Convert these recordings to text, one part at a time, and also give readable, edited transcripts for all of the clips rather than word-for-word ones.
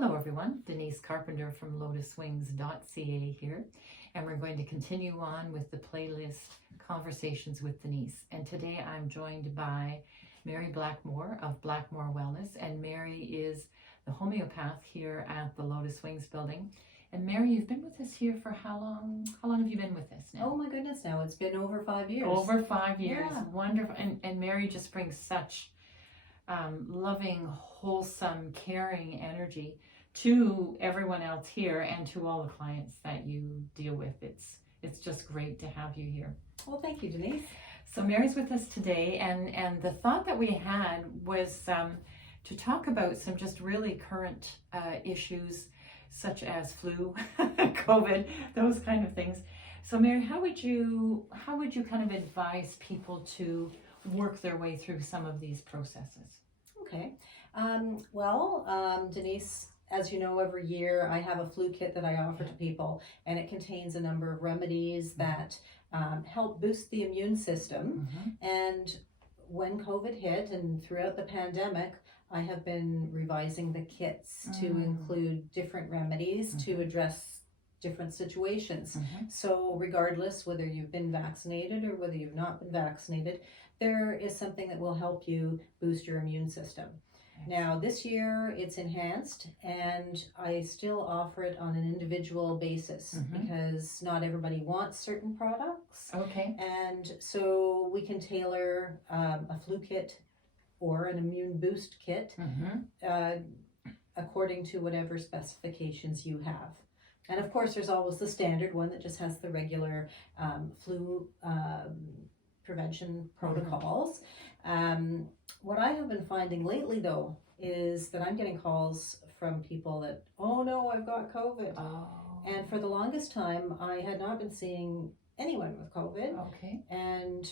Hello everyone, Denise Carpenter from lotuswings.ca here, and we're going to continue on with the playlist Conversations with Denise. And today I'm joined by Mary Blackmore of Blackmore Wellness, and Mary is the homeopath here at the Lotus Wings building. And Mary, you've been with us here for how long? How long have you been with us now? Oh my goodness, now it's been over 5 years. Over 5 years, Yeah. Wonderful. And Mary just brings such loving, wholesome, caring energy to everyone else here and to all the clients that you deal with. It's just great to have you here. Well, thank you, Denise. So Mary's with us today, and the thought that we had was to talk about some just really current issues such as flu, COVID, those kind of things. So Mary, how would you kind of advise people to work their way through some of these processes? Okay. Denise, as you know, every year I have a flu kit that I offer to people, and it contains a number of remedies that help boost the immune system. And when COVID hit and throughout the pandemic, I have been revising the kits to include different remedies to address different situations. So regardless whether you've been vaccinated or whether you've not been vaccinated, there is something that will help you boost your immune system. Now this year it's enhanced, and I still offer it on an individual basis because not everybody wants certain products. Okay. And so we can tailor a flu kit or an immune boost kit according to whatever specifications you have. And of course there's always the standard one that just has the regular flu prevention protocols. What I have been finding lately though is that I'm getting calls from people that, oh no, I've got COVID. And for the longest time I had not been seeing anyone with COVID. Okay. And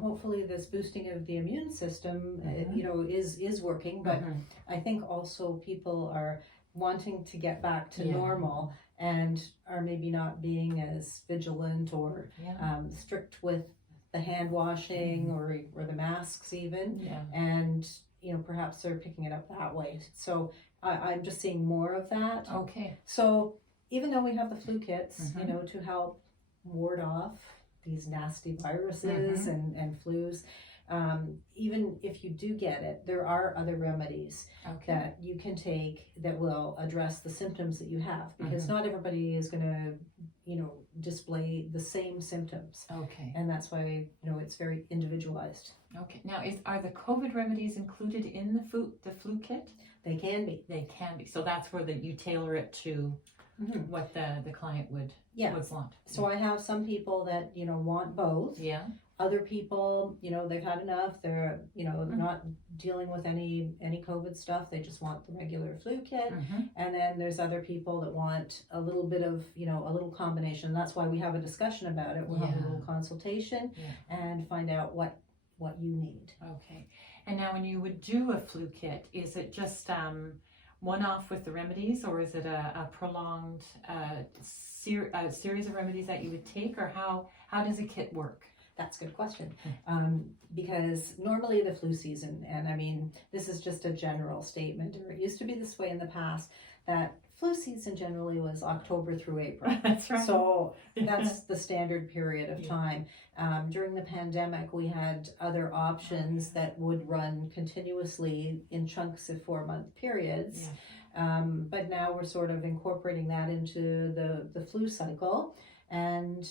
hopefully this boosting of the immune system is working, but I think also people are wanting to get back to normal and are maybe not being as vigilant or strict with the hand washing or the masks even, and perhaps they're picking it up that way. So I'm just seeing more of that. Okay. So even though we have the flu kits, to help ward off these nasty viruses and flus, even if you do get it, there are other remedies that you can take that will address the symptoms that you have, because not everybody is going to display the same symptoms. Okay. And that's why it's very individualized. Okay. Now, are the COVID remedies included in the flu kit? They can be. They can be. So that's where you tailor it to what the client would want. So I have some people that want both. Yeah. Other people, they've had enough. They're not dealing with any COVID stuff. They just want the regular flu kit. And then there's other people that want a little bit of a little combination. That's why we have a discussion about it. We'll have a little consultation and find out what you need. Okay. And now when you would do a flu kit, is it just one-off with the remedies, or is it a prolonged series of remedies that you would take, or how does a kit work? That's a good question. Because normally the flu season, and I mean, this is just a general statement, or it used to be this way in the past, that flu season generally was October through April. That's right. So that's the standard period of time. During the pandemic, we had other options that would run continuously in chunks of 4-month periods. But now we're sort of incorporating that into the flu cycle. And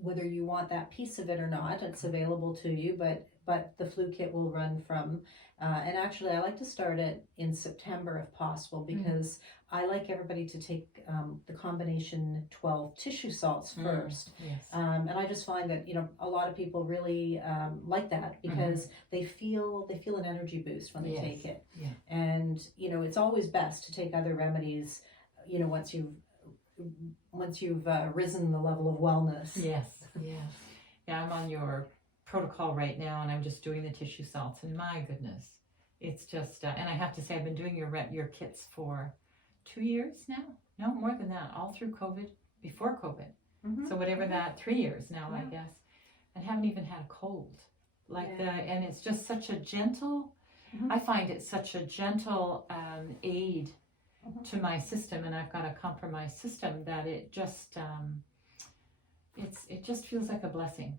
whether you want that piece of it or not, it's available to you, but the flu kit will run from, and actually I like to start it in September if possible, because I like everybody to take the combination 12 tissue salts first. And I just find that, a lot of people really like that, because they feel an energy boost when they take it. And, it's always best to take other remedies, once you've risen the level of wellness. Yeah, I'm on your protocol right now, and I'm just doing the tissue salts, and my goodness, it's just and I have to say I've been doing your kits for 2 years now. No, more than that, all through COVID, before COVID. So whatever that, 3 years now, I guess, and haven't even had a cold and it's just such a gentle I find it such a gentle aid to my system, and I've got a compromised system, that it just it just feels like a blessing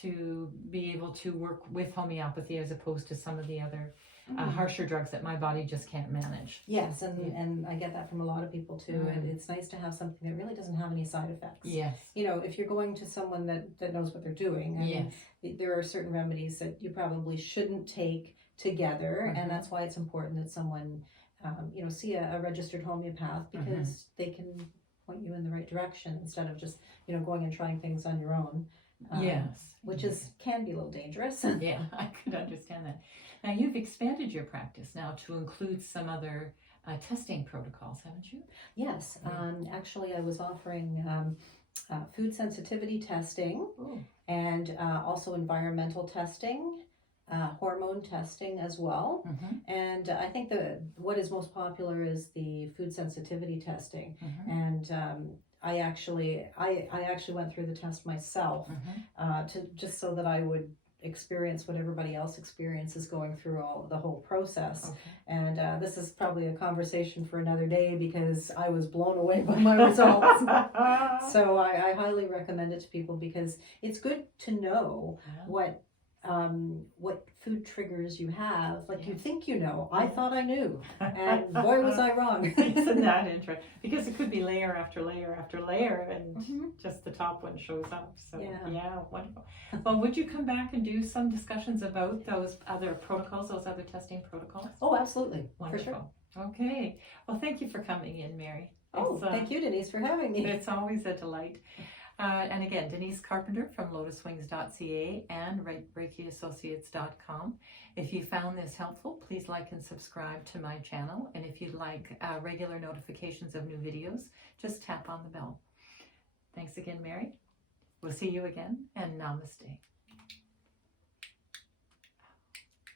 to be able to work with homeopathy as opposed to some of the other harsher drugs that my body just can't manage. Yes, and I get that from a lot of people too. And it's nice to have something that really doesn't have any side effects. Yes. You know, if you're going to someone that knows what they're doing, I mean, there are certain remedies that you probably shouldn't take together, and that's why it's important that someone, you know, see a registered homeopath, because they can point you in the right direction instead of just, you know, going and trying things on your own. Which can be a little dangerous. Yeah, I could understand that. Now, you've expanded your practice now to include some other testing protocols, haven't you? Yes. Actually, I was offering food sensitivity testing and also environmental testing, hormone testing as well. And I think what is most popular is the food sensitivity testing. And I actually went through the test myself just so that I would experience what everybody else experiences going through the whole process. And this is probably a conversation for another day, because I was blown away by my results. So I highly recommend it to people, because it's good to know what food triggers you have. Like, you think you know. I thought I knew, and boy was I wrong. Isn't that interesting? Because it could be layer after layer after layer, and just the top one shows up. So yeah, wonderful. Well, would you come back and do some discussions about those other protocols, those other testing protocols? Oh, absolutely. Wonderful. For sure. Okay. Well, thank you for coming in, Mary. Thank you, Denise, for having me. It's always a delight. And again, Denise Carpenter from lotuswings.ca and ReikiAssociates.com. If you found this helpful, please like and subscribe to my channel. And if you'd like regular notifications of new videos, just tap on the bell. Thanks again, Mary. We'll see you again, and namaste.